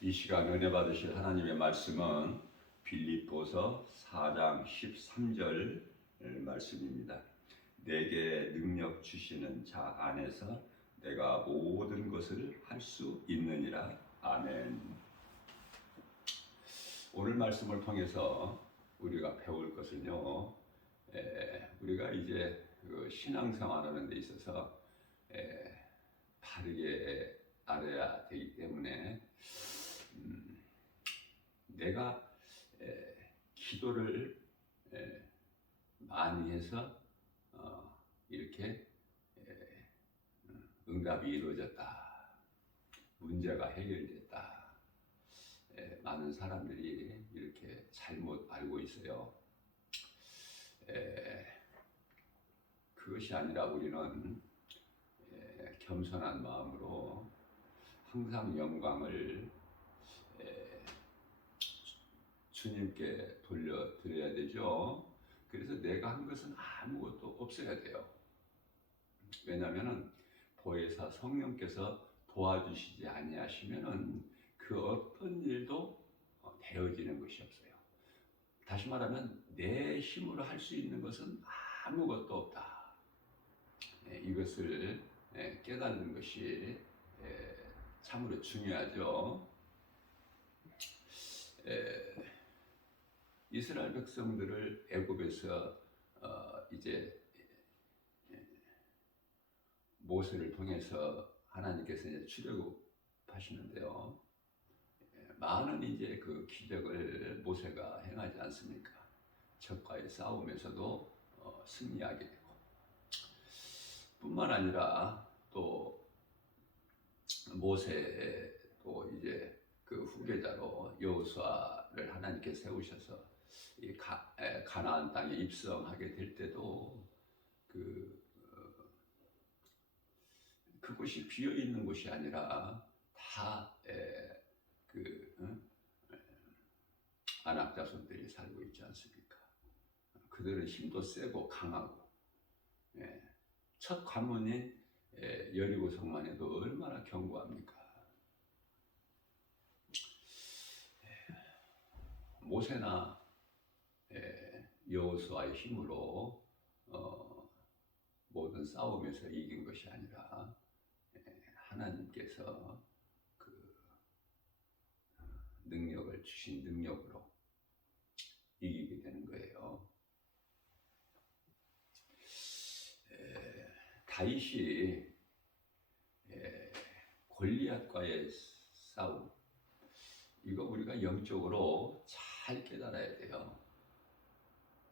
이 시간 은혜 받으실 하나님의 말씀은 빌립보서 4장 13절 말씀입니다. 내게 능력 주시는 자 안에서 내가 모든 것을 할 수 있느니라. 아멘. 오늘 말씀을 통해서 우리가 배울 것은요, 우리가 이제 신앙생활하는 데 있어서 바르게 알아야 되기 때문에 내가 기도를 많이 해서 이렇게 응답이 이루어졌다, 문제가 해결됐다, 많은 사람들이 이렇게 잘못 알고 있어요. 그것이 아니라 우리는 겸손한 마음으로 항상 영광을 주님께 돌려드려야 되죠. 그래서 내가 한 것은 아무것도 없어야 돼요. 왜냐하면 보혜사 성령께서 도와주시지 아니하시면은 그 어떤 일도 되어지는 것이 없어요. 다시 말하면 내 힘으로 할 수 있는 것은 아무것도 없다. 이것을 깨닫는 것이 참으로 중요하죠. 이스라엘 백성들을 애굽에서 이제 모세를 통해서 하나님께서 이제 출애굽하시는데요. 많은 이제 그 기적을 모세가 행하지 않습니까? 적과의 싸움에서도 승리하게 되고, 뿐만 아니라 또 모세 또 이제 그 후계자로 여호수아를 하나님께 세우셔서 이 가나안 땅에 입성하게 될 때도 그곳이 비어 있는 곳이 아니라 다 아낙 자손들이 살고 있지 않습니까? 그들은 힘도 세고 강하고, 첫 관문인 여리고 성만 해도 얼마나 견고합니까? 모세나 여호수아의 힘으로 모든 싸움에서 이긴 것이 아니라 하나님께서 그 능력을 주신 능력으로 이기게 되는 거예요. 다윗이 골리앗과의 싸움, 이거 우리가 영적으로 잘 깨달아야 돼요.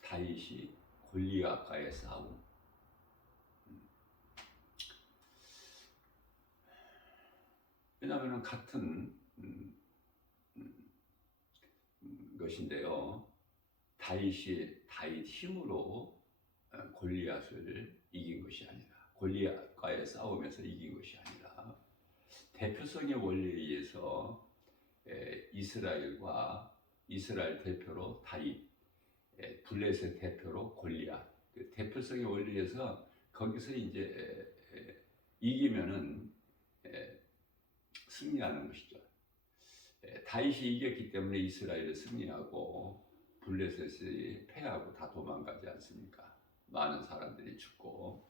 다윗이 골리앗과의 싸움. 왜냐하면 같은 것인데요. 다윗 힘으로 골리앗을 이긴 것이 아니라, 골리앗과의 싸움에서 이긴 것이 아니라, 대표성의 원리에 의해서 이스라엘과 이스라엘 대표로 다윗, 블레셋 대표로 골리앗, 그 대표성의 원리에서 거기서 이제 이기면은 승리하는 것이죠. 다윗이 이겼기 때문에 이스라엘이 승리하고 블레셋이 패하고 다 도망가지 않습니까? 많은 사람들이 죽고,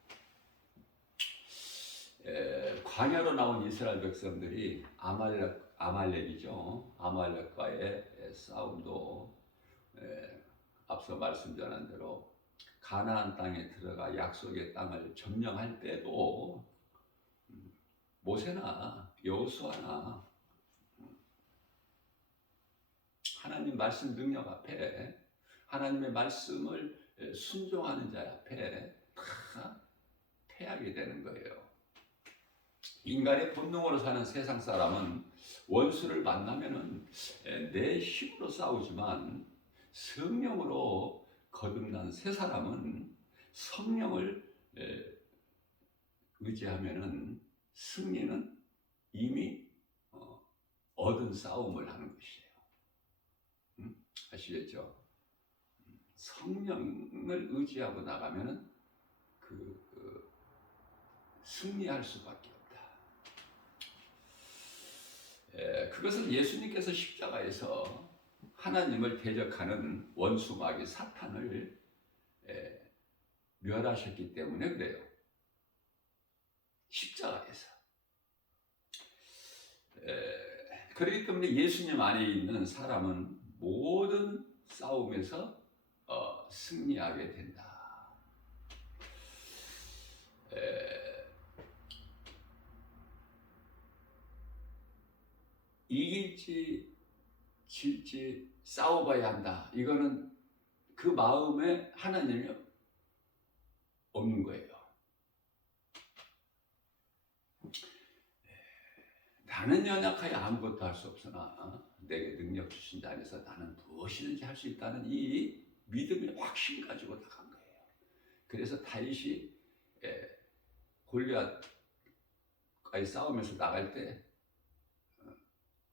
광야로 나온 이스라엘 백성들이 아말렉이죠. 아말렉과의 싸움도 앞서 말씀 전한 대로 가나안 땅에 들어가 약속의 땅을 점령할 때도 모세나 여호수아나 하나님 말씀 능력 앞에, 하나님의 말씀을 순종하는 자 앞에 다 패하게 되는 거예요. 인간의 본능으로 사는 세상 사람은 원수를 만나면은 내 힘으로 싸우지만, 성령으로 거듭난 새 사람은 성령을 의지하면은 승리는 이미 얻은 싸움을 하는 것이에요. 아시겠죠? 성령을 의지하고 나가면은 승리할 수밖에 없다. 그것은 예수님께서 십자가에서 하나님을 대적하는 원수 마귀 사탄을 멸하셨기 때문에 그래요. 십자가에서. 그렇기 때문에 예수님 안에 있는 사람은 모든 싸움에서 승리하게 된다. 이길지 질지 싸워봐야 한다. 이거는 그 마음에 하나님이 없는 거예요. 나는 연약하여 아무것도 할 수 없으나 내게 능력 주신 자 안에서 나는 무엇이든지 할 수 있다는 이 믿음의 확신 가지고 나간 거예요. 그래서 다윗이 골리앗과의 싸움에서 나갈 때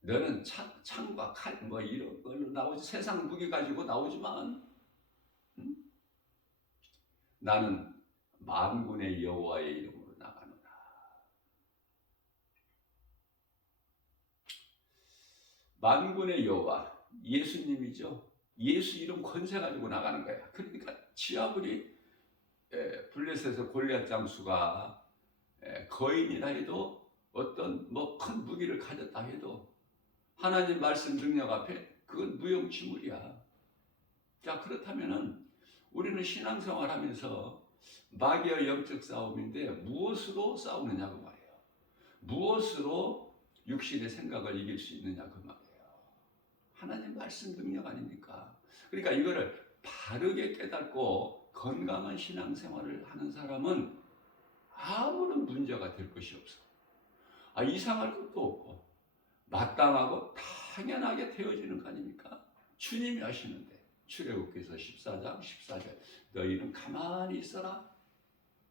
너는 창과 칼 뭐 이런 걸로 나오지 세상 무기 가지고 나오지만 나는 만군의 여호와의 이름으로 나가노라. 만군의 여호와 예수님이죠. 예수 이름 권세 가지고 나가는 거야. 그러니까 지하물이 블레셋에서 골리앗 장수가 거인이라 해도 어떤 뭐 큰 무기를 가졌다 해도 하나님 말씀 능력 앞에 그건 무용지물이야. 자, 그렇다면은 우리는 신앙생활 하면서 마귀와 영적 싸움인데 무엇으로 싸우느냐 그 말이에요. 무엇으로 육신의 생각을 이길 수 있느냐 그 말이에요. 하나님 말씀 능력 아닙니까? 그러니까 이거를 바르게 깨닫고 건강한 신앙생활을 하는 사람은 아무런 문제가 될 것이 없어. 이상할 것도 없고 마땅하고 당연하게 되어지는 거 아닙니까? 주님이 하시는데 출애굽기서 14장 14절 너희는 가만히 있어라.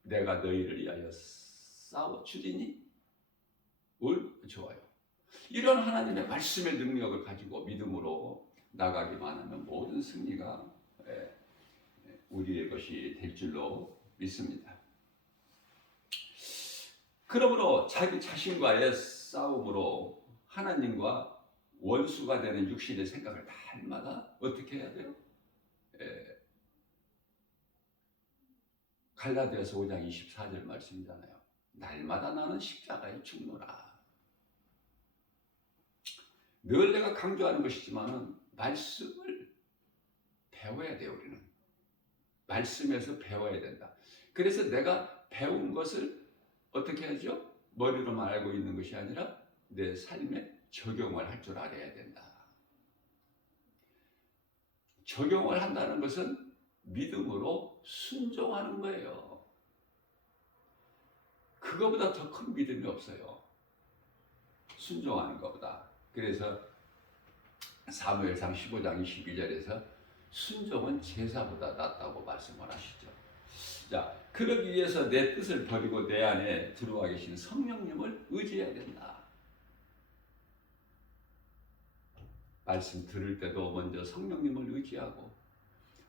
내가 너희를 위하여 싸워주리니 옳고 좋아요. 이런 하나님의 말씀의 능력을 가지고 믿음으로 나가기만 하면 모든 승리가 우리의 것이 될 줄로 믿습니다. 그러므로 자기 자신과의 싸움으로 하나님과 원수가 되는 육신의 생각을 날마다 어떻게 해야 돼요? 갈라디아서 5장 24절 말씀이잖아요. 날마다 나는 십자가에 죽노라. 늘 내가 강조하는 것이지만은 말씀을 배워야 돼요. 우리는 말씀에서 배워야 된다. 그래서 내가 배운 것을 어떻게 하죠? 머리로만 알고 있는 것이 아니라 내 삶에 적용을 할 줄 알아야 된다. 적용을 한다는 것은 믿음으로 순종하는 거예요. 그거보다 더 큰 믿음이 없어요. 순종하는 것보다. 그래서 사무엘상 15장 22절에서 순종은 제사보다 낫다고 말씀을 하시죠. 자, 그러기 위해서 내 뜻을 버리고 내 안에 들어와 계신 성령님을 의지해야 된다. 말씀 들을 때도 먼저 성령님을 의지하고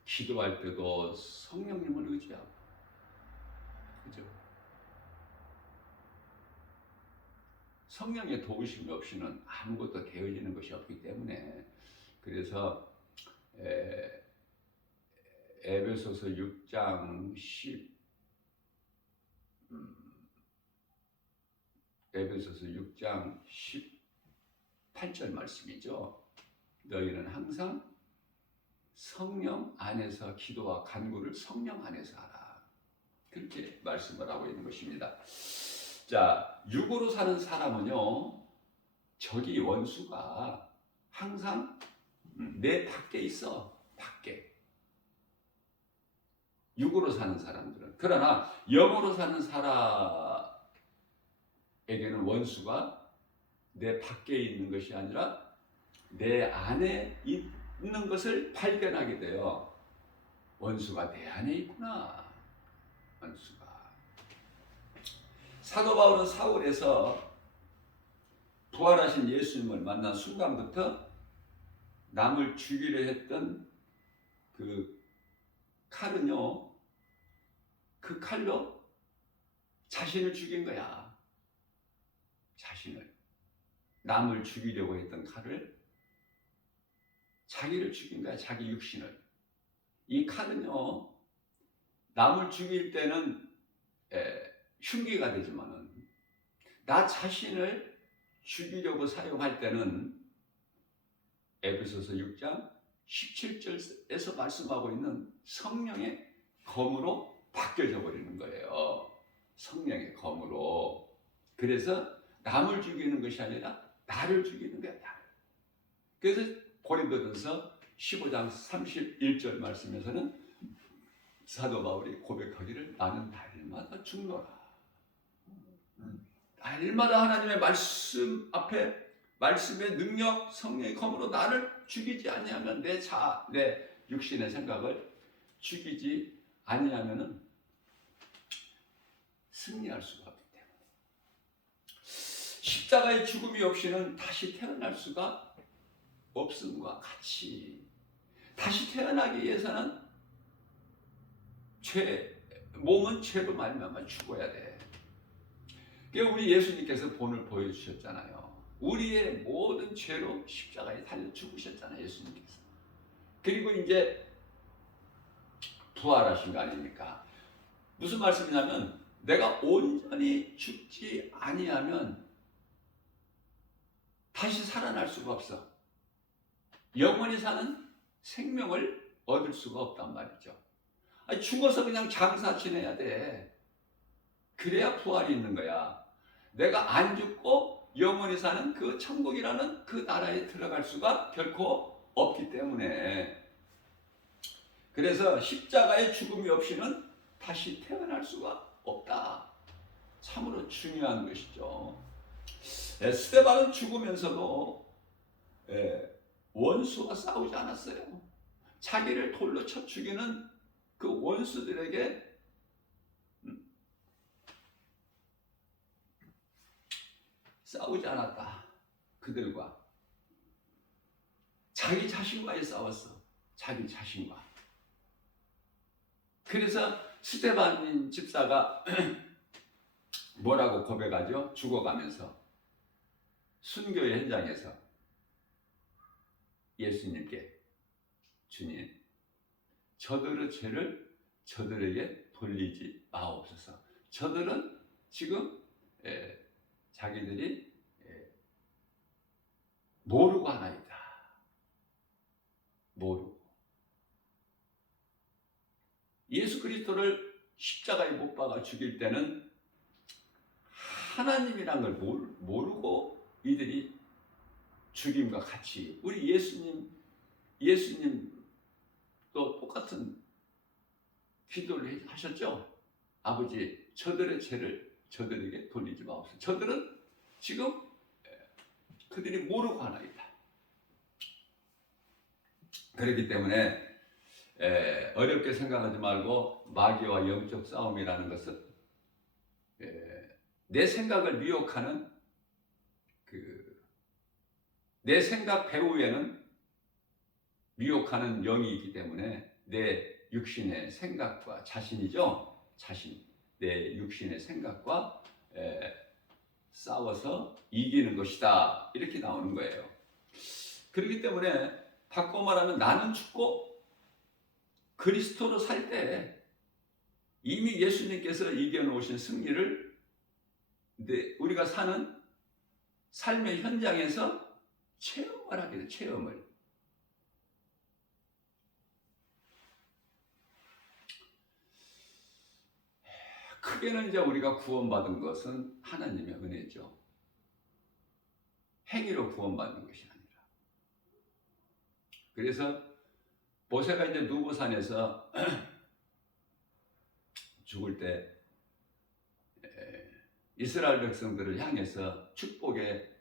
기도할 때도 성령님을 의지하고 그죠? 성령의 도우심이 없이는 아무것도 되어지는 것이 없기 때문에 그래서 에베소서 6장 18절 말씀이죠. 너희는 항상 성령 안에서 기도와 간구를 성령 안에서 하라. 그렇게 말씀을 하고 있는 것입니다. 자, 육으로 사는 사람은요, 적이 원수가 항상 내 밖에 있어. 밖에. 육으로 사는 사람들은. 그러나 영으로 사는 사람에게는 원수가 내 밖에 있는 것이 아니라 내 안에 있는 것을 발견하게 돼요. 원수가 내 안에 있구나. 원수가. 사도 바울은 사울에서 부활하신 예수님을 만난 순간부터 남을 죽이려 했던 그 칼은요, 그 칼로 자신을 죽인 거야. 자신을. 남을 죽이려고 했던 칼을 자기를 죽인 거야. 자기 육신을. 이 칼은요, 남을 죽일 때는 흉기가 되지만은 나 자신을 죽이려고 사용할 때는 에베소서 6장 17절에서 말씀하고 있는 성령의 검으로 바뀌어져 버리는 거예요. 성령의 검으로. 그래서 남을 죽이는 것이 아니라 나를 죽이는 거야. 나를. 그래서 고린도전서 15장 31절 말씀에서는 사도 바울이 고백하기를 나는 날마다 죽노라. 날마다 하나님의 말씀 앞에 말씀의 능력, 성령의 검으로 나를 죽이지 아니하면 내 육신의 생각을 죽이지 아니하면은 승리할 수가 없기 때문에 십자가의 죽음이 없이는 다시 태어날 수가 없음과 같이 다시 태어나기 위해서는 몸은 죄로 말미암아 죽어야 돼. 우리 예수님께서 본을 보여주셨잖아요. 우리의 모든 죄로 십자가에 달려 죽으셨잖아요. 예수님께서. 그리고 이제 부활하신 거 아닙니까? 무슨 말씀이냐면 내가 온전히 죽지 아니하면 다시 살아날 수가 없어. 영원히 사는 생명을 얻을 수가 없단 말이죠. 아니, 죽어서 그냥 장사 지내야 돼. 그래야 부활이 있는 거야. 내가 안 죽고 영원히 사는 그 천국이라는 그 나라에 들어갈 수가 결코 없기 때문에 그래서 십자가의 죽음이 없이는 다시 태어날 수가 없다. 참으로 중요한 것이죠. 스데반은 죽으면서도 원수와 싸우지 않았어요. 자기를 돌로 쳐 죽이는 그 원수들에게 싸우지 않았다. 그들과 자기 자신과의 싸웠어. 자기 자신과. 그래서 스데반 집사가 뭐라고 고백하죠? 죽어가면서 순교의 현장에서 예수님께 주님, 저들의 죄를 저들에게 돌리지 마옵소서. 저들은 지금 자기들이 모르고 하나이다. 모르고. 예수 그리스도를 십자가에 못 박아 죽일 때는 하나님이란 걸 모르고 이들이 죽임과 같이 우리 예수님도 똑같은 기도를 하셨죠. 아버지, 저들의 죄를 저들에게 돌리지 마옵소서. 저들은 지금 그들이 모르고 하나이다. 그렇기 때문에 어렵게 생각하지 말고 마귀와 영적 싸움이라는 것은 내 생각을 미혹하는 내 생각 배후에는 미혹하는 영이 있기 때문에 내 육신의 생각과 자신이죠. 내 육신의 생각과 싸워서 이기는 것이다. 이렇게 나오는 거예요. 그렇기 때문에 바꿔 말하면 나는 죽고 그리스도로 살 때 이미 예수님께서 이겨놓으신 승리를 우리가 사는 삶의 현장에서 체험을 하게 돼. 체험을. 크게는 이제 우리가 구원받은 것은 하나님의 은혜죠. 행위로 구원받는 것이 아니라. 그래서 모세가 이제 누보산에서 죽을 때 이스라엘 백성들을 향해서 축복의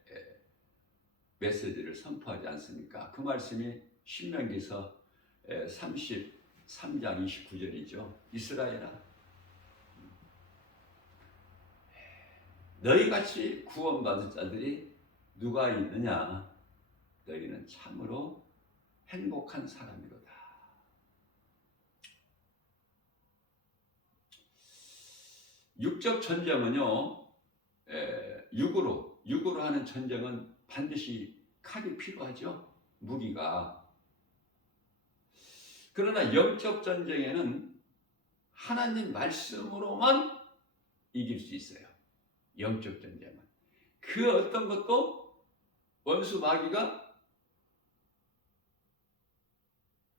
메시지를 선포하지 않습니까? 그 말씀이 신명기서 33장 29절이죠. 이스라엘아, 너희같이 구원받은 자들이 누가 있느냐? 너희는 참으로 행복한 사람이로다. 육적 전쟁은요, 육으로 하는 전쟁은 반드시 칼이 필요하죠. 무기가. 그러나 영적 전쟁에는 하나님 말씀으로만 이길 수 있어요. 영적 전쟁은. 그 어떤 것도 원수 마귀가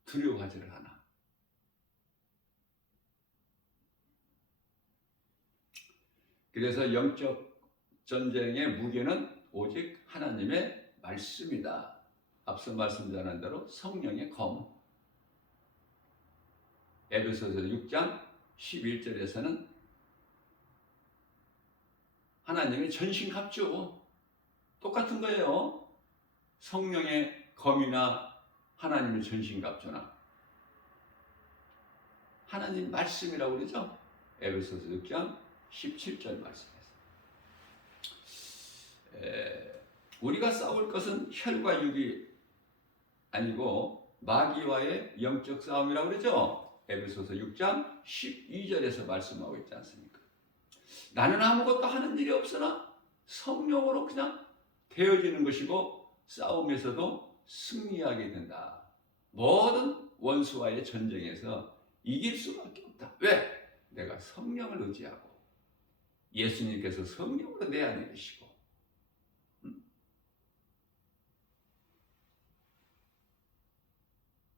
두려워하지를 않아. 그래서 영적 전쟁의 무기는 오직 하나님의 말씀이다. 앞서 말씀드린 대로 성령의 검. 에베소서 6장 11절에서는 하나님의 전신갑주 똑같은 거예요. 성령의 검이나 하나님의 전신갑주나 하나님 말씀이라고 그러죠. 에베소서 6장 17절 말씀에서 우리가 싸울 것은 혈과 육이 아니고 마귀와의 영적 싸움이라고 그러죠. 에베소서 6장 12절에서 말씀하고 있지 않습니까? 나는 아무것도 하는 일이 없으나 성령으로 그냥 되어지는 것이고 싸움에서도 승리하게 된다. 모든 원수와의 전쟁에서 이길 수밖에 없다. 왜? 내가 성령을 의지하고 예수님께서 성령으로 내 안에 계시고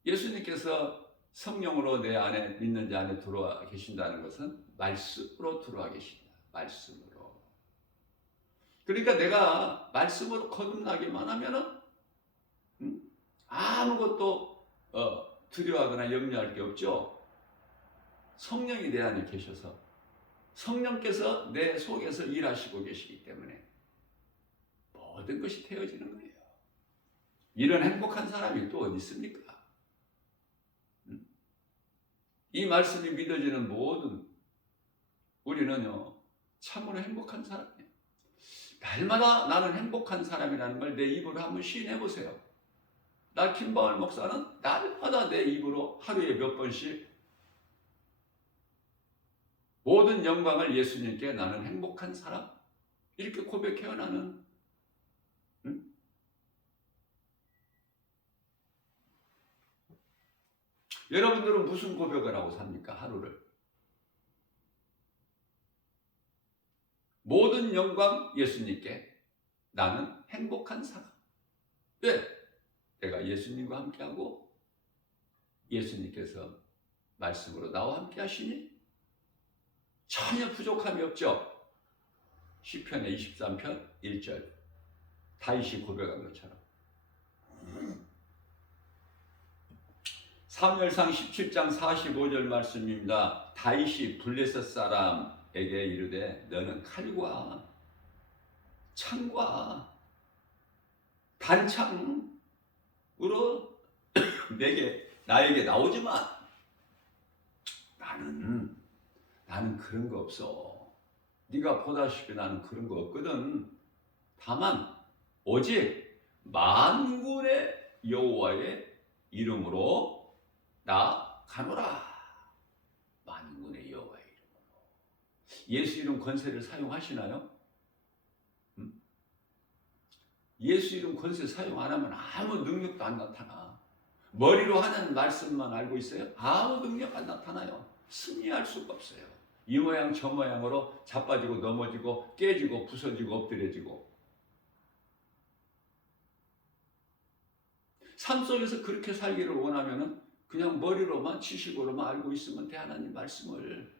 예수님께서 성령으로 내 안에 믿는 자 안에 들어와 계신다는 것은 말씀으로 들어와 계신다. 말씀으로. 그러니까 내가 말씀으로 거듭나기만 하면은 아무것도 두려워하거나 염려할 게 없죠. 성령이 내 안에 계셔서 성령께서 내 속에서 일하시고 계시기 때문에 모든 것이 되어지는 거예요. 이런 행복한 사람이 또 어디 있습니까? 이 말씀이 믿어지는 모든 우리는요 참으로 행복한 사람이에요. 날마다 나는 행복한 사람이라는 걸 내 입으로 한번 시인해 보세요. 나 김방울 목사는 날마다 내 입으로 하루에 몇 번씩 모든 영광을 예수님께 나는 행복한 사람 이렇게 고백해요. 나는 여러분들은 무슨 고백을 하고 삽니까? 하루를. 모든 영광 예수님께 나는 행복한 사람. 왜? 내가 예수님과 함께하고 예수님께서 말씀으로 나와 함께 하시니 전혀 부족함이 없죠. 시편의 23편 1절 다윗이 고백한 것처럼 사무엘상 17장 45절 말씀입니다. 다윗이 블레셋 사람에게 이르되 너는 칼과 창과 단창으로 나에게 나오지만 나는 그런 거 없어. 네가 보다시피 나는 그런 거 없거든. 다만 오직 만군의 여호와의 이름으로 나 가노라. 만군의 여호와의 이름으로. 예수 이름 권세를 사용하시나요? 예수 이름 권세 사용 안 하면 아무 능력도 안 나타나. 머리로 하는 말씀만 알고 있어요? 아무 능력 안 나타나요. 승리할 수가 없어요. 이 모양 저 모양으로 자빠지고 넘어지고 깨지고 부서지고 엎드려지고 삶 속에서 그렇게 살기를 원하면은 그냥 머리로만 지식으로만 알고 있으면 돼. 하나님 말씀을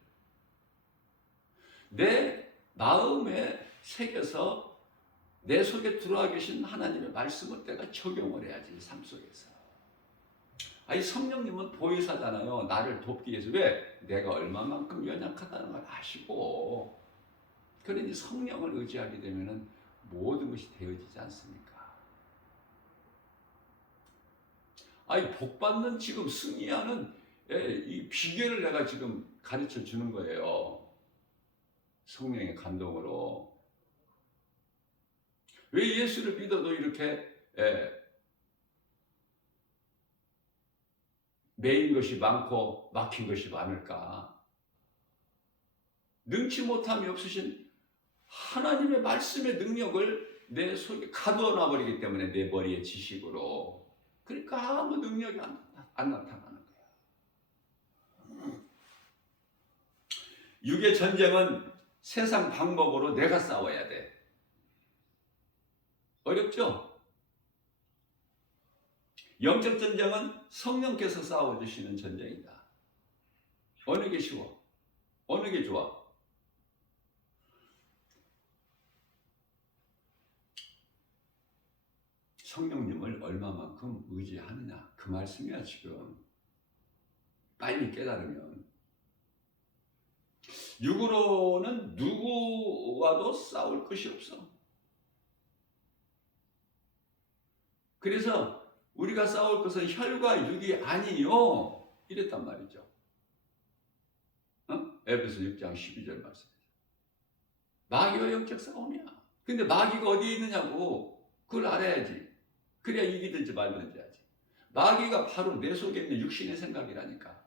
내 마음에 새겨서 내 속에 들어와 계신 하나님의 말씀을 내가 적용을 해야지. 삶 속에서. 아니 성령님은 보혜사잖아요. 나를 돕기 위해서. 왜? 내가 얼마만큼 연약하다는 걸 아시고 그러니 성령을 의지하게 되면 모든 것이 되어지지 않습니까? 아니 복받는 지금 승리하는 이 비결을 내가 지금 가르쳐 주는 거예요. 성령의 감동으로. 왜 예수를 믿어도 이렇게 매인 것이 많고 막힌 것이 많을까? 능치 못함이 없으신 하나님의 말씀의 능력을 내 속에 가두어 놔버리기 때문에 내 머리의 지식으로. 그러니까 아무 능력이 안 나타나는 거야. 육의 전쟁은 세상 방법으로 내가 싸워야 돼. 어렵죠? 영적 전쟁은 성령께서 싸워주시는 전쟁이다. 어느 게 쉬워? 어느 게 좋아? 성령님을 얼마만큼 의지하느냐, 그 말씀이야. 지금 빨리 깨달으면. 육으로는 누구와도 싸울 것이 없어. 그래서 우리가 싸울 것은 혈과 육이 아니요 이랬단 말이죠. 에베소 6장 12절 말씀. 마귀와 영적 싸움이야. 근데 마귀가 어디에 있느냐고 그걸 알아야지. 그래야 이기든지 말든지 하지. 마귀가 바로 내 속에 있는 육신의 생각이라니까.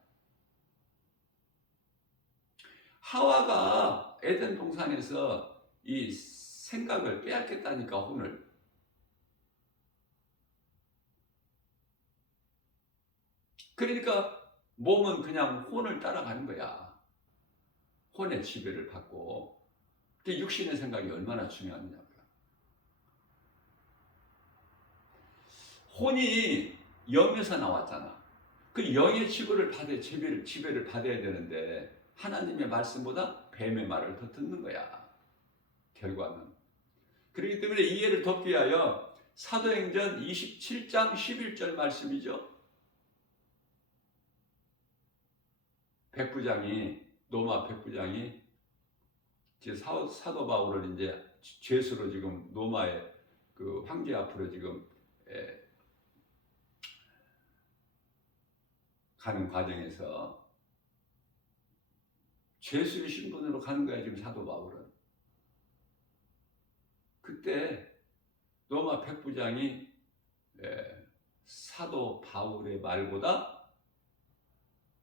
하와가 에덴 동산에서 이 생각을 빼앗겼다니까, 혼을. 그러니까 몸은 그냥 혼을 따라가는 거야. 혼의 지배를 받고. 육신의 생각이 얼마나 중요하냐고요. 혼이 영에서 나왔잖아. 그 영의 지배를 받아야 되는데 하나님의 말씀보다 뱀의 말을 더 듣는 거야. 결과는. 그렇기 때문에 이해를 돕기 위하여 사도행전 27장 11절 말씀이죠. 로마 백부장이 사도 바울을 이제 죄수로 지금 로마의 그 황제 앞으로 지금 가는 과정에서 죄수의 신분으로 가는 거야, 지금 사도 바울은. 그때 로마 백부장이 사도 바울의 말보다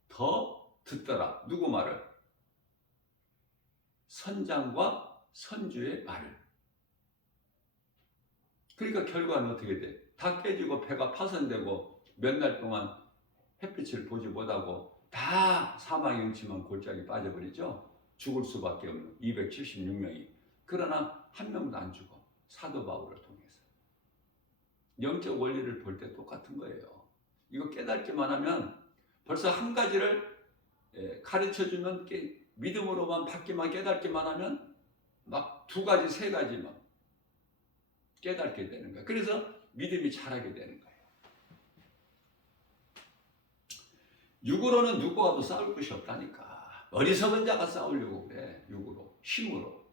더 듣더라. 누구 말을? 선장과 선주의 말을. 그러니까 결과는 어떻게 돼? 다 깨지고 배가 파손되고 몇 날 동안 햇빛을 보지 못하고 다 사망영치만 골짜기 빠져버리죠. 죽을 수밖에 없는 276명이. 그러나 한 명도 안 죽어. 사도 바울을 통해서. 영적 원리를 볼 때 똑같은 거예요. 이거 깨닫기만 하면 벌써 한 가지를 가르쳐주는 믿음으로만 받기만 깨닫기만 하면 막 두 가지, 세 가지만 깨닫게 되는 거야. 그래서 믿음이 자라게 되는 거예요. 육으로는 누구와도 싸울 것이 없다니까. 어리석은 자가 싸우려고 그래. 육으로, 힘으로.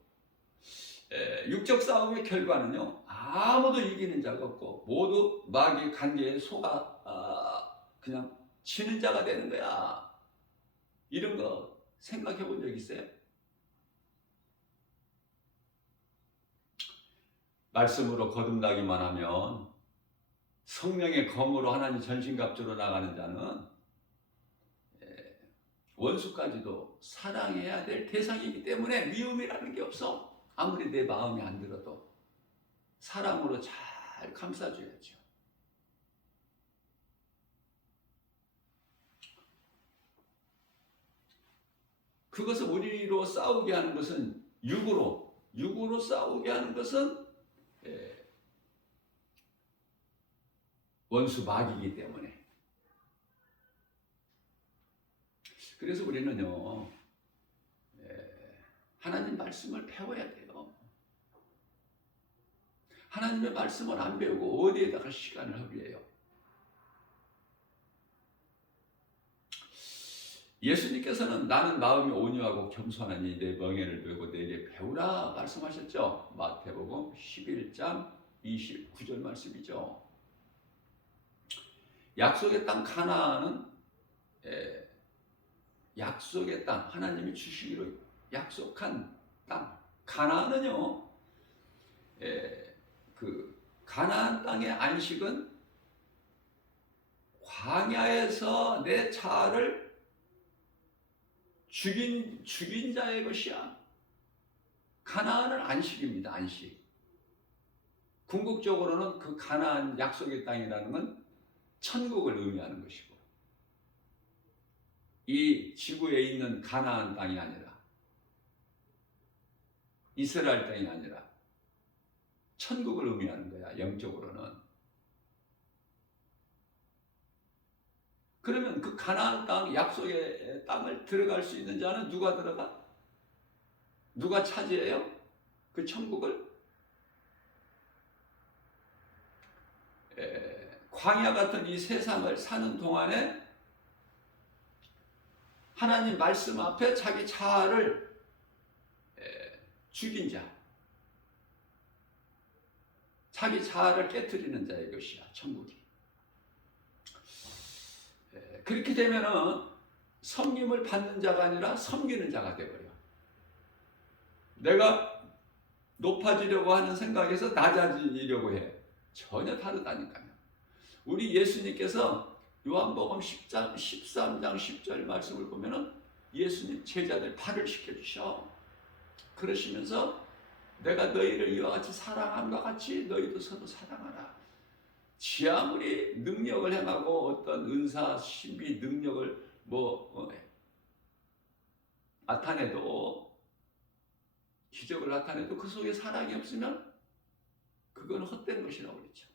육적 싸움의 결과는요, 아무도 이기는 자가 없고 모두 마귀 관계에 속아 그냥 지는 자가 되는 거야. 이런 거 생각해 본 적 있어요? 말씀으로 거듭나기만 하면, 성령의 검으로 하나님 전신갑주로 나가는 자는 원수까지도 사랑해야 될 대상이기 때문에 미움이라는 게 없어. 아무리 내 마음이 안 들어도 사랑으로 잘 감싸줘야죠. 그것을 우리로 싸우게 하는 것은 육으로 싸우게 하는 것은 원수 마귀이기 때문에. 그래서 우리는요, 하나님 말씀을 배워야 돼요. 하나님의 말씀을 안 배우고 어디에다가 시간을 허비해요? 예수님께서는 나는 마음이 온유하고 겸손하니 내 멍에를 들고 내게 배우라 말씀하셨죠. 마태복음 11장 29절 말씀이죠. 약속의 땅 가나안은 약속의 땅, 하나님이 주시기로 약속한 땅. 가나안은요, 그 가나안 땅의 안식은 광야에서 내 자아를 죽인 자의 것이야. 가나안은 안식입니다. 안식. 궁극적으로는 그 가나안 약속의 땅이라는 건 천국을 의미하는 것이고, 이 지구에 있는 가나안 땅이 아니라, 이스라엘 땅이 아니라 천국을 의미하는 거야. 영적으로는. 그러면 그 가나안 땅, 약속의 땅을 들어갈 수 있는 자는 누가 들어가? 누가 차지해요? 그 천국을? 광야 같은 이 세상을 사는 동안에 하나님 말씀 앞에 자기 자아를 죽인 자, 자기 자아를 깨트리는 자의 것이야, 천국이. 그렇게 되면은 섬김을 받는 자가 아니라 섬기는 자가 되어버려. 내가 높아지려고 하는 생각에서 낮아지려고 해. 전혀 다르다니까요. 우리 예수님께서 요한복음 13장 10절 말씀을 보면은 예수님 제자들 발을 씻겨주셔. 그러시면서 내가 너희를 이와 같이 사랑함과 같이 너희도 서로 사랑하라. 지 아무리 능력을 행하고 어떤 은사, 신비, 능력을 나타내도, 기적을 나타내도 그 속에 사랑이 없으면 그건 헛된 것이라고 그랬죠.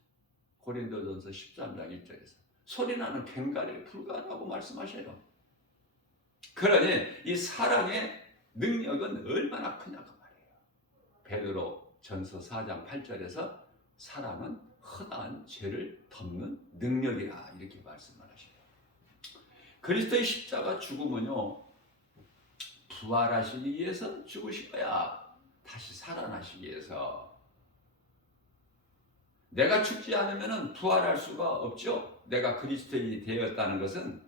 고린도전서 13장 1절에서 소리나는 괭가리에 불과하다고 말씀하셔요. 그러니 이 사랑의 능력은 얼마나 크냐 그 말이에요. 베드로 전서 4장 8절에서 사랑은 허다한 죄를 덮는 능력이라 이렇게 말씀을 하셔요. 그리스도의 십자가 죽음은요, 부활하시기 위해서 죽으신 거야. 다시 살아나시기 위해서. 내가 죽지 않으면 부활할 수가 없죠. 내가 그리스도인이 되었다는 것은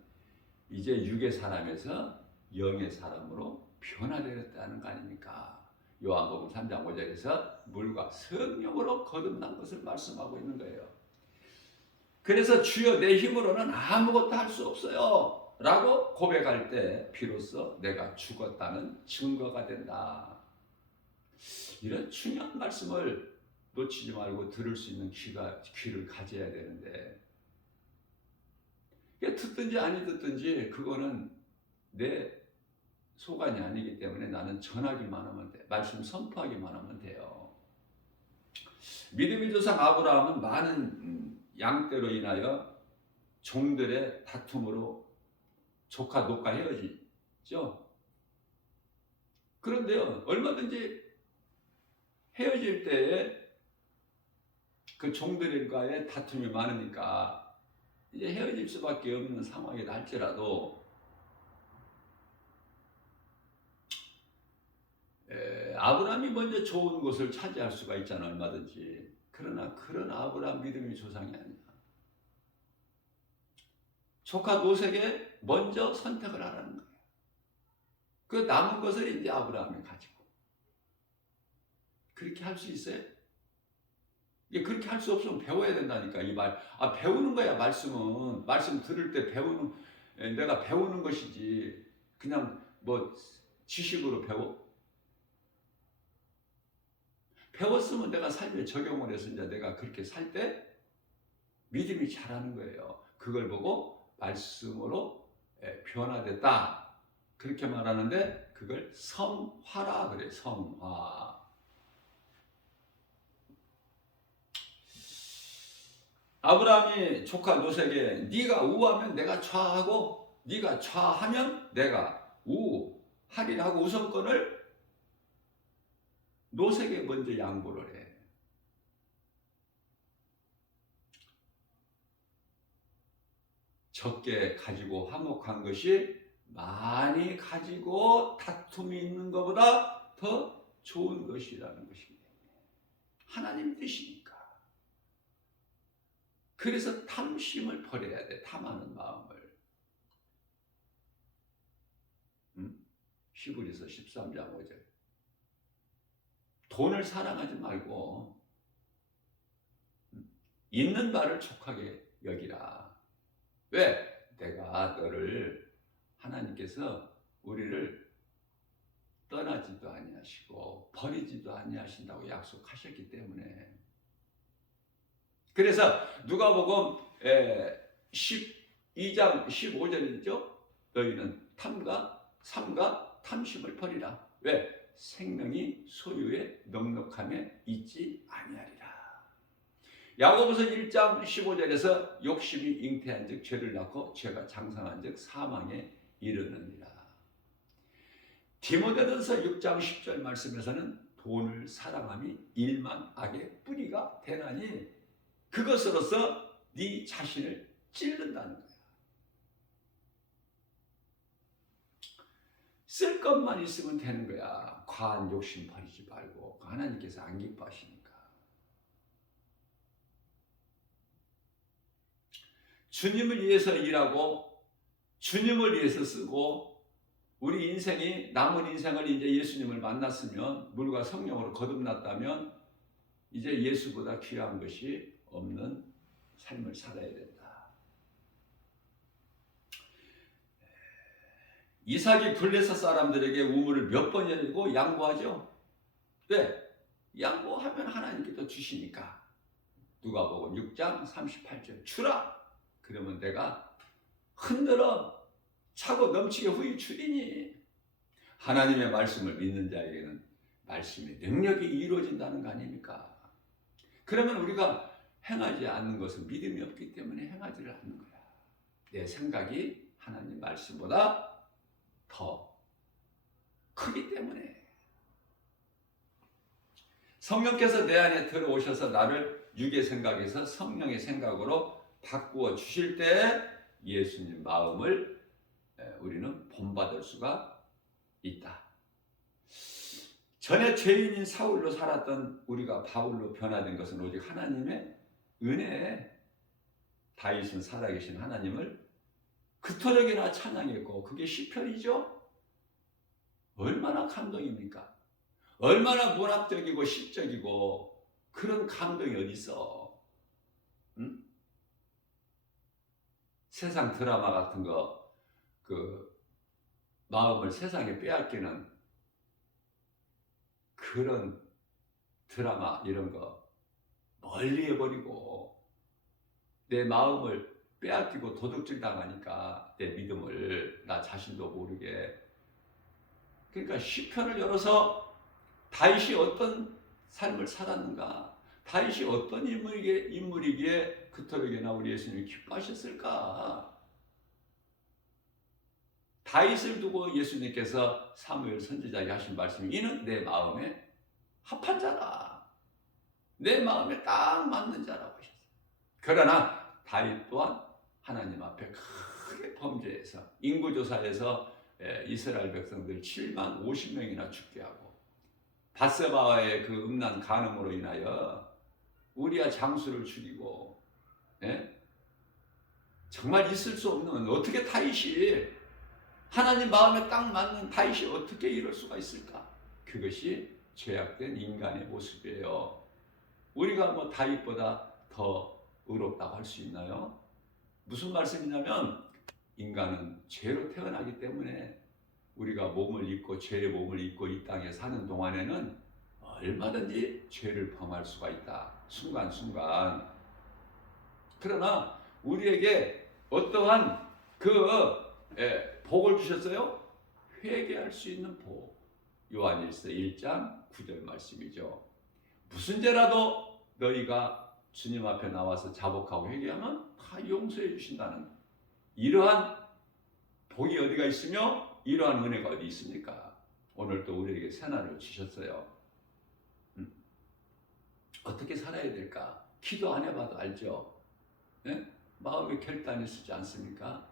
이제 육의 사람에서 영의 사람으로 변화되었다는 거 아닙니까? 요한복음 3장 5절에서 물과 성령으로 거듭난 것을 말씀하고 있는 거예요. 그래서 주여 내 힘으로는 아무것도 할 수 없어요 라고 고백할 때 비로소 내가 죽었다는 증거가 된다. 이런 중요한 말씀을 놓치지 말고 들을 수 있는 귀를 가져야 되는데, 듣든지 아니 듣든지 그거는 내 소관이 아니기 때문에 나는 전하기만 하면 돼. 말씀 선포하기만 하면 돼요. 믿음의 조상 아브라함은 많은 양떼로 인하여 종들의 다툼으로 조카 노과 헤어지죠. 그런데요, 얼마든지 헤어질 때에 그 종들과의 다툼이 많으니까 이제 헤어질 수밖에 없는 상황이다 할지라도 아브라함이 먼저 좋은 곳을 차지할 수가 있잖아, 얼마든지. 그러나 그런 아브라함 믿음의 조상이 아니야. 조카 노색에 먼저 선택을 하라는 거예요. 그 남은 것을 이제 아브라함이 가지고. 그렇게 할 수 있어요? 그렇게 할 수 없으면 배워야 된다니까, 이 말. 배우는 거야, 말씀은. 말씀 들을 때 내가 배우는 것이지. 그냥 지식으로 배워? 배웠으면 내가 삶에 적용을 해서 이제 내가 그렇게 살 때 믿음이 자라는 거예요. 그걸 보고 말씀으로 변화됐다. 그렇게 말하는데 그걸 성화라 그래, 성화. 아브라함이 조카 노색에 네가 우하면 내가 좌하고 네가 좌하면 내가 우하리라 하고 우선권을 노색에 먼저 양보를 해. 적게 가지고 화목한 것이 많이 가지고 다툼이 있는 것보다 더 좋은 것이라는 것입니다. 하나님 뜻이니까. 그래서 탐심을 버려야 돼. 탐하는 마음을. 히브리서 13장 5절. 돈을 사랑하지 말고 있는 바를 족하게 여기라. 왜? 내가 너를, 하나님께서 우리를 떠나지도 아니하시고 버리지도 아니하신다고 약속하셨기 때문에, 그래서 누가복음 12장 15절이죠. 너희는 삼가 탐심을 버리라. 왜? 생명이 소유의 넉넉함에 있지 아니하리라. 야고보서 1장 15절에서 욕심이 잉태한즉 죄를 낳고 죄가 장성한즉 사망에 이르느니라. 디모데전서 6장 10절 말씀에서는 돈을 사랑함이 일만 악의 뿌리가 되나니 그것으로서 네 자신을 찔른다는 거야. 쓸 것만 있으면 되는 거야. 과한 욕심 버리지 말고. 하나님께서 안 기뻐하시니까. 주님을 위해서 일하고 주님을 위해서 쓰고, 우리 인생이 남은 인생을 이제 예수님을 만났으면, 물과 성령으로 거듭났다면 이제 예수보다 귀한 것이 없는 삶을 살아야 된다. 이삭이 블레셋 사람들에게 우물을 몇 번 열고 양보하죠? 네, 양보하면 하나님께서 주시니까. 누가복음 6장 38절 주라! 그러면 내가 흔들어 차고 넘치게 후히 주리니. 하나님의 말씀을 믿는 자에게는 말씀의 능력이 이루어진다는 거 아닙니까? 그러면 우리가 행하지 않는 것은 믿음이 없기 때문에 행하지를 않는 거야. 내 생각이 하나님 말씀보다 더 크기 때문에. 성령께서 내 안에 들어오셔서 나를 육의 생각에서 성령의 생각으로 바꾸어 주실 때 예수님 마음을 우리는 본받을 수가 있다. 전에 죄인인 사울로 살았던 우리가 바울로 변화된 것은 오직 하나님의 은혜에, 다윗은 살아계신 하나님을 그토록이나 찬양했고, 그게 시편이죠. 얼마나 감동입니까? 얼마나 문학적이고 시적이고, 그런 감동이 어디 있어? 응? 세상 드라마 같은 거, 그 마음을 세상에 빼앗기는 그런 드라마 이런 거 멀리 해버리고, 내 마음을 빼앗기고 도둑질 당하니까 내 믿음을 나 자신도 모르게. 그러니까 시편을 열어서 다윗이 어떤 삶을 살았는가, 다윗이 어떤 인물이기에 그토록이나 우리 예수님이 기뻐하셨을까. 다윗을 두고 예수님께서 사무엘 선지자에게 하신 말씀이, 이는 내 마음에 합한 자라, 내 마음에 딱 맞는 자라고 하셨어요. 그러나 다윗 또한 하나님 앞에 크게 범죄해서 인구조사에서 이스라엘 백성들 7만 50명이나 죽게 하고, 밧세바와의 그 음란 간음으로 인하여 우리아 장수를 죽이고, 정말 있을 수 없는, 어떻게 다윗이, 하나님 마음에 딱 맞는 다윗이 어떻게 이럴 수가 있을까? 그것이 죄악된 인간의 모습이에요. 우리가 뭐 다윗보다 더 의롭다고 할 수 있나요? 무슨 말씀이냐면, 인간은 죄로 태어나기 때문에 우리가 몸을 입고 죄의 몸을 입고 이 땅에 사는 동안에는 얼마든지 죄를 범할 수가 있다. 순간순간. 그러나 우리에게 어떠한 복을 주셨어요? 회개할 수 있는 복. 요한일서 1장 9절 말씀이죠. 무슨 죄라도 너희가 주님 앞에 나와서 자복하고 회개하면 다 용서해 주신다는, 이러한 복이 어디가 있으며 이러한 은혜가 어디 있습니까? 오늘 또 우리에게 새날을 주셨어요. 어떻게 살아야 될까? 기도 안 해봐도 알죠? 마음의 결단이 쓰지 않습니까?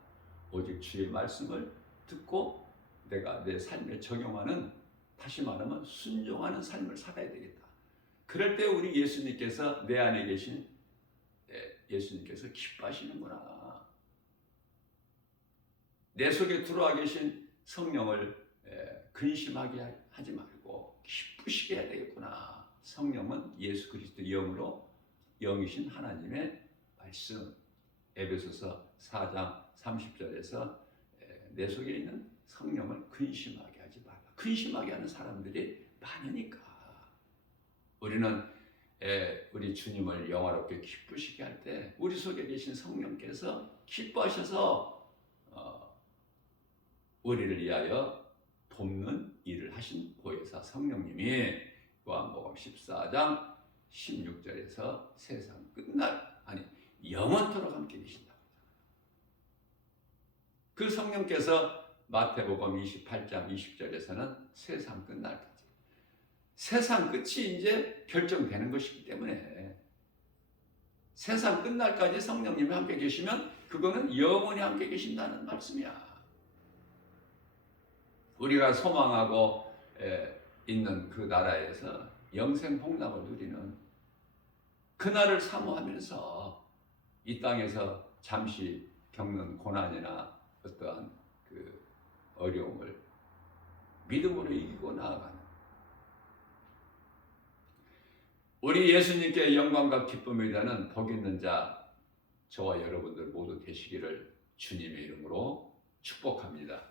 오직 주의 말씀을 듣고 내가 내 삶에 적용하는, 다시 말하면 순종하는 삶을 살아야 되겠다. 그럴 때 우리 예수님께서, 내 안에 계신 예수님께서 기뻐하시는구나. 내 속에 들어와 계신 성령을 근심하게 하지 말고 기쁘시게 해야 되겠구나. 성령은 예수 그리스도 영으로, 영이신 하나님의 말씀. 에베소서 4장 30절에서 내 속에 있는 성령을 근심하게 하지 말라. 근심하게 하는 사람들이 많으니까 우리는 우리 주님을 영화롭게 기쁘시게 할 때 우리 속에 계신 성령께서 기뻐하셔서 우리를 위하여 돕는 일을 하신 보혜사 성령님이 요한복음 14장 16절에서 세상 끝날 아니 영원토록 함께 계신다. 그 성령께서 마태복음 28장 20절에서는 세상 끝날까지 세상 끝이 이제 결정되는 것이기 때문에 세상 끝날까지 성령님이 함께 계시면 그거는 영원히 함께 계신다는 말씀이야. 우리가 소망하고 있는 그 나라에서 영생 복락을 누리는 그날을 사모하면서 이 땅에서 잠시 겪는 고난이나 어떠한 그 어려움을 믿음으로 이기고 나아가는 우리 예수님께 영광과 기쁨이 되는 복 있는 자 저와 여러분들 모두 되시기를 주님의 이름으로 축복합니다.